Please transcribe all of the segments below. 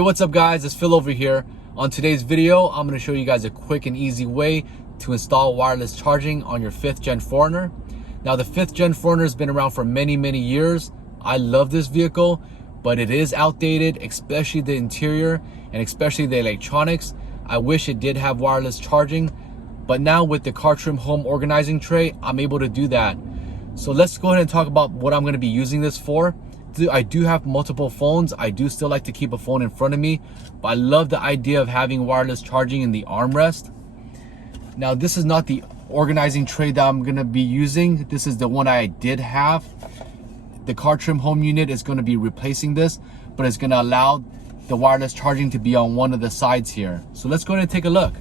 Hey, what's up guys, it's Phil over here. On today's video, I'm going to show you guys a quick and easy way to install wireless charging on your 5th gen 4Runner. Now the 5th gen 4Runner has been around for many years. I love this vehicle, but it is outdated, especially the interior and especially the electronics. I wish it did have wireless charging, but now with the car trim home organizing tray, I'm able to do that. So let's go ahead and talk about what I'm going to be using this for. I do have multiple phones. I do still like to keep a phone in front of me, but I love the idea of having wireless charging in the armrest. Now this is not the organizing tray that I'm going to be using. This is the one I did have. The car trim home unit is going to be replacing this, but it's going to allow the wireless charging to be on one of the sides here. So let's go ahead and take a look.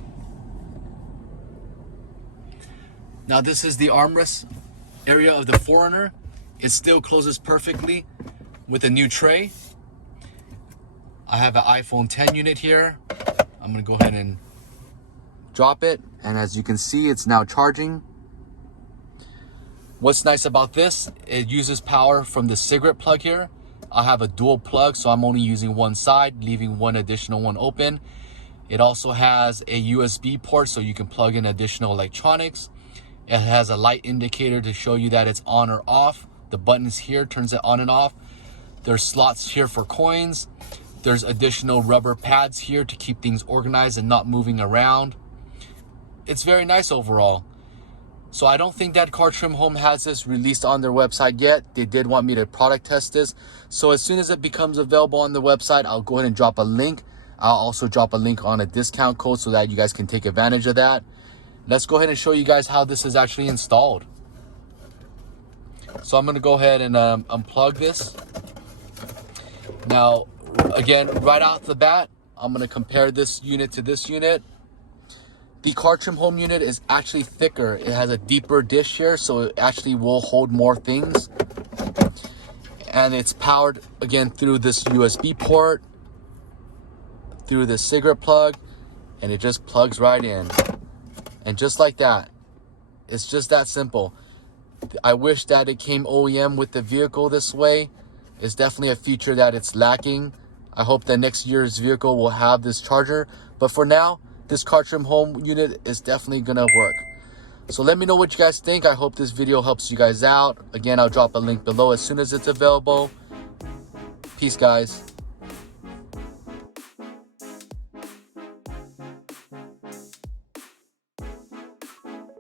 Now this is the armrest area of the 4Runner. It still closes perfectly with a new tray. I have an iPhone 10 unit here. I'm gonna go ahead and drop it, and as you can see, it's now charging. What's nice about this, it uses power from the cigarette plug here. I have a dual plug, so I'm only using one side, leaving one additional one open. It also has a USB port, so you can plug in additional electronics. It has a light indicator to show you that it's on or off. The buttons here turns it on and off. There's slots here for coins. There's additional rubber pads here to keep things organized and not moving around. It's very nice overall. So I don't think that Car Trim Home has this released on their website yet. They did want me to product test this. So as soon as it becomes available on the website, I'll go ahead and drop a link. I'll also drop a link on a discount code so that you guys can take advantage of that. Let's go ahead and show you guys how this is actually installed. So I'm going to go ahead and unplug this. Now, again, right off the bat, I'm going to compare this unit to this unit. The car trim home unit is actually thicker. It has a deeper dish here, so it actually will hold more things. And it's powered, again, through this USB port, through this cigarette plug, and it just plugs right in. And just like that, it's just that simple. I wish that it came OEM with the vehicle this way. It's definitely a feature that it's lacking. I hope that next year's vehicle will have this charger. But for now, this car trim home unit is definitely gonna work. So let me know what you guys think. I hope this video helps you guys out. Again, I'll drop a link below as soon as it's available. Peace, guys.